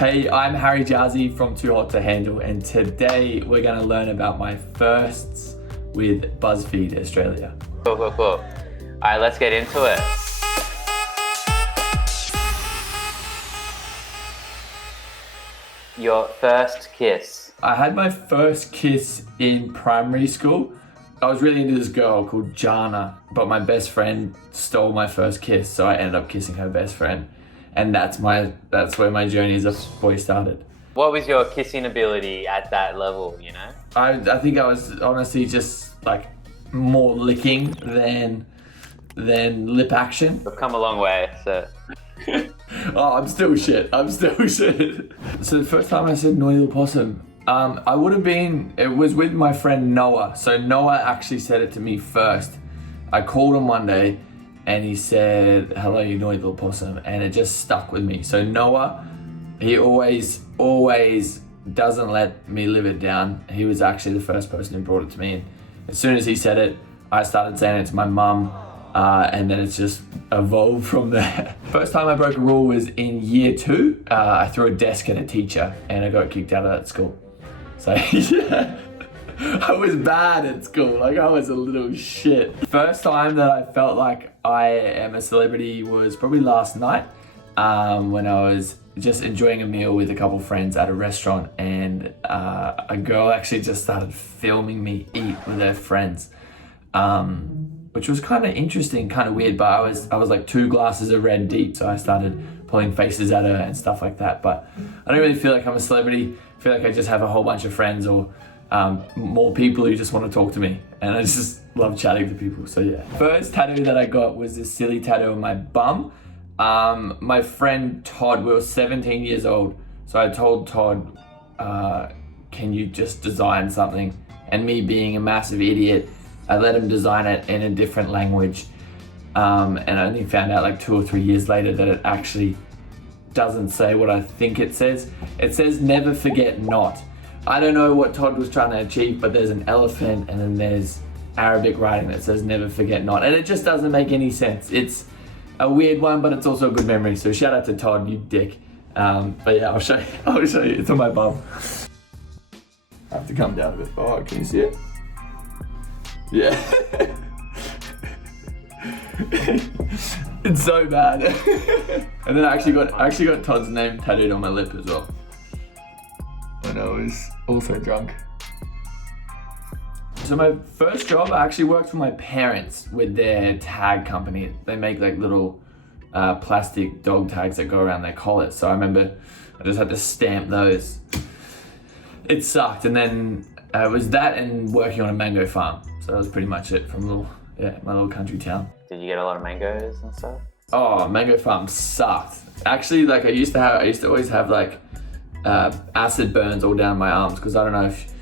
Hey, I'm Jowsey from Too Hot to Handle, and today we're going to learn about my firsts with BuzzFeed Australia. Cool. All right, let's get into it. Your first kiss. I had my first kiss in primary school. I was really into this girl called Jana, but my best friend stole my first kiss, so I ended up kissing her best friend. And that's where my journey as a boy started. What was your kissing ability at that level, you know? I think I was honestly just like more licking than lip action. We've come a long way, so. Oh, I'm still shit. So the first time I said naughty little possum, it was with my friend Noah. So Noah actually said it to me first. I called him one day and he said, "Hello, you naughty little possum," and it just stuck with me. So Noah, he always doesn't let me live it down. He was actually the first person who brought it to me. And as soon as he said it, I started saying it to my mum, and then it's just evolved from there. First time I broke a rule was in year 2. I threw a desk at a teacher and I got kicked out of that school. So yeah. I was bad at school, like I was a little shit. First time that I felt like I am a celebrity was probably last night, when I was just enjoying a meal with a couple friends at a restaurant, and a girl actually just started filming me eat with her friends, which was kind of interesting, kind of weird, but I was like 2 glasses of red deep, so I started pulling faces at her and stuff like that. But I don't really feel like I'm a celebrity. I feel like I just have a whole bunch of friends or more people who just want to talk to me, and I just love chatting to people. So yeah. First tattoo that I got was this silly tattoo on my bum. My friend Todd, we were 17 years old, so I told Todd, can you just design something? And me being a massive idiot, I let him design it in a different language, and I only found out like 2 or 3 years later that it actually doesn't say what I think it says. It says never forget not. I don't know what Todd was trying to achieve, but there's an elephant and then there's Arabic writing that says never forget not, and it just doesn't make any sense. It's a weird one, but it's also a good memory, so shout out to Todd, you dick. But yeah, I'll show you, it's on my bum. I have to come down a bit. Oh, can you see it? Yeah. It's so bad. And then I actually got Todd's name tattooed on my lip as well. And I was also drunk. So my first job, I actually worked for my parents with their tag company. They make like little plastic dog tags that go around their collars. So I remember I just had to stamp those. It sucked. And then it was that and working on a mango farm. So that was pretty much it from my little country town. Did you get a lot of mangoes and stuff? Oh, mango farm sucked. Actually, like I used to always have like acid burns all down my arms, because I don't know if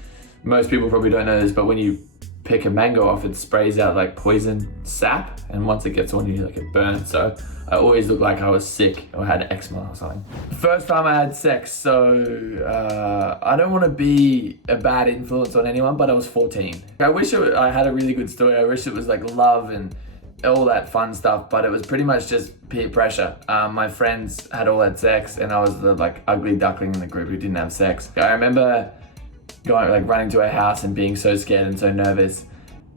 most people probably don't know this, but when you pick a mango off, it sprays out like poison sap, and once it gets on you, like it burns. So I always looked like I was sick or had eczema or something. First time I had sex, so I don't want to be a bad influence on anyone, but I was 14. I wish I had a really good story. I wish it was like love and all that fun stuff, but it was pretty much just peer pressure. My friends had all had sex, and I was the like ugly duckling in the group who didn't have sex. I remember running to her house and being so scared and so nervous.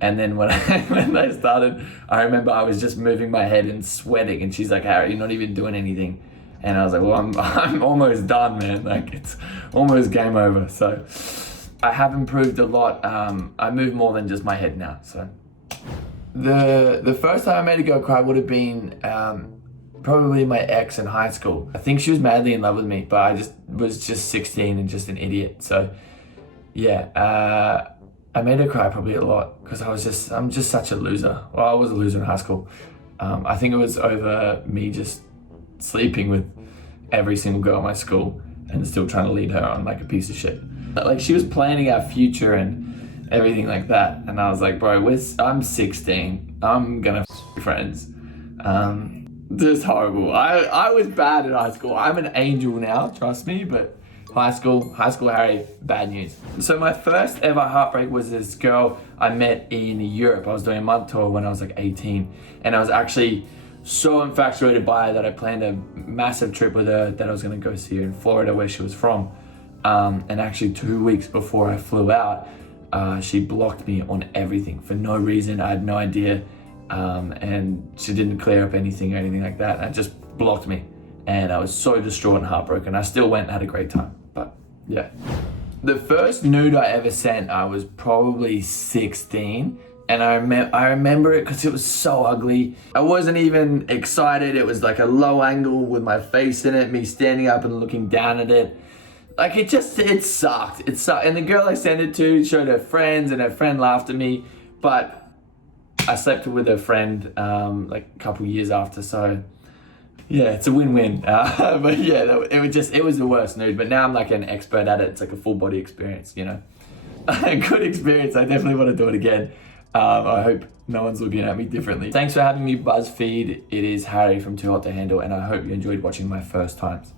And then when they started, I remember I was just moving my head and sweating, and she's like, "Harry, you're not even doing anything." And I was like, "Well, I'm almost done, man. Like it's almost game over." So I have improved a lot. I move more than just my head now. So the first time I made a girl cry would have been probably my ex in high school. I think she was madly in love with me, but I was just 16 and just an idiot. So yeah, I made her cry probably a lot, because I'm just such a loser. Well, I was a loser in high school. I think it was over me just sleeping with every single girl at my school and still trying to lead her on like a piece of shit. Like she was planning our future and everything like that, and I was like, bro, I'm 16. I'm gonna f friends. Just horrible. I was bad in high school. I'm an angel now, trust me, but high school Harry, bad news. So my first ever heartbreak was this girl I met in Europe. I was doing a month tour when I was like 18, and I was actually so infatuated by her that I planned a massive trip with her, that I was gonna go see her in Florida where she was from. And actually 2 weeks before I flew out, she blocked me on everything for no reason. I had no idea. And she didn't clear up anything or anything like that. And just blocked me. And I was so distraught and heartbroken. I still went and had a great time, but yeah. The first nude I ever sent, I was probably 16. And I remember it because it was so ugly. I wasn't even excited. It was like a low angle with my face in it, me standing up and looking down at it. Like it sucked. It sucked. And the girl I sent it to showed her friends, and her friend laughed at me. But I slept with her friend like a couple years after. So yeah, it's a win-win. But yeah, it was the worst nude. But now I'm like an expert at it. It's like a full body experience, you know. A good experience. I definitely want to do it again. I hope no one's looking at me differently. Thanks for having me, BuzzFeed. It is Harry from Too Hot to Handle, and I hope you enjoyed watching my first times.